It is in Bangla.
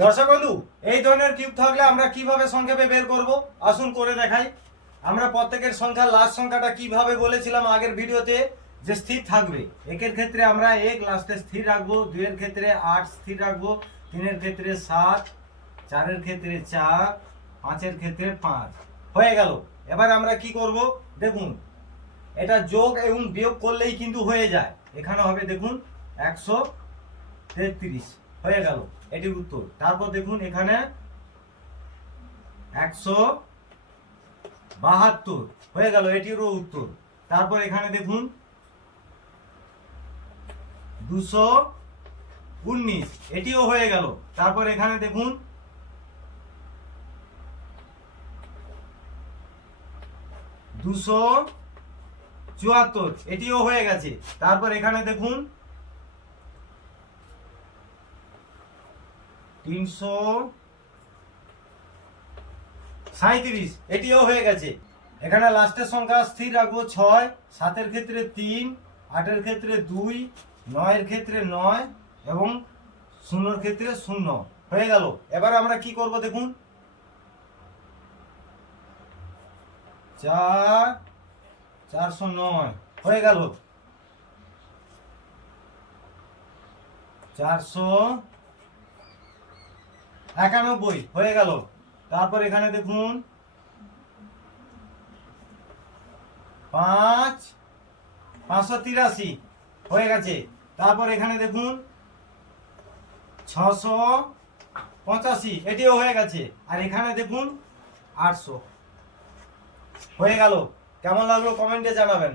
দর্শক বন্ধু, এই ধরনের কিউব থাকলে আমরা কিভাবে সংক্ষেপে বের করব আসুন করে দেখাই। আমরা প্রত্যেকের সংখ্যা লাস্ট সংখ্যাটা কিভাবে বলেছিলাম আগের ভিডিওতে যে স্থির থাকবে। একের ক্ষেত্রে আমরা এক লাস্টে স্থির রাখবো, দুইয়ের ক্ষেত্রে 8 স্থির রাখবো, তিনের ক্ষেত্রে 7, চারের ক্ষেত্রে 4, পাঁচের ক্ষেত্রে 5 হয়ে গেল। এবার আমরা কি করব দেখুন, এটা যোগ এবং বিয়োগ করলেই কিন্তু হয়ে যায়। এখানে হবে দেখুন 133 হয়ে গেল, এটির উত্তর। তারপর দেখুন এখানে 172 হয়ে গেল, এটিরও উত্তর। তারপর এখানে দেখুন 219 এটিও হয়ে গেল। তারপর এখানে দেখুন 274 এটিও হয়ে গেছে। তারপর এখানে দেখুন 337 এটিও হয়ে গেছে। এখানে লাস্টের সংখ্যা স্থির রাখবো 6, 7-এর ক্ষেত্রে 3, 8-এর ক্ষেত্রে 2, 9-এর ক্ষেত্রে 9 এবং 0-এর ক্ষেত্রে 0 হয়ে গেল। এবার আমরা কি করব দেখুন, 409 হয়ে গেল, 491 হয়ে গেল। তারপর এখানে দেখুন 583 হয়ে গেছে। তারপর এখানে দেখুন 685 এটিও হয়ে গেছে। আর এখানে দেখুন 800 হয়ে গেল। কেমন লাগলো কমেন্টে জানাবেন।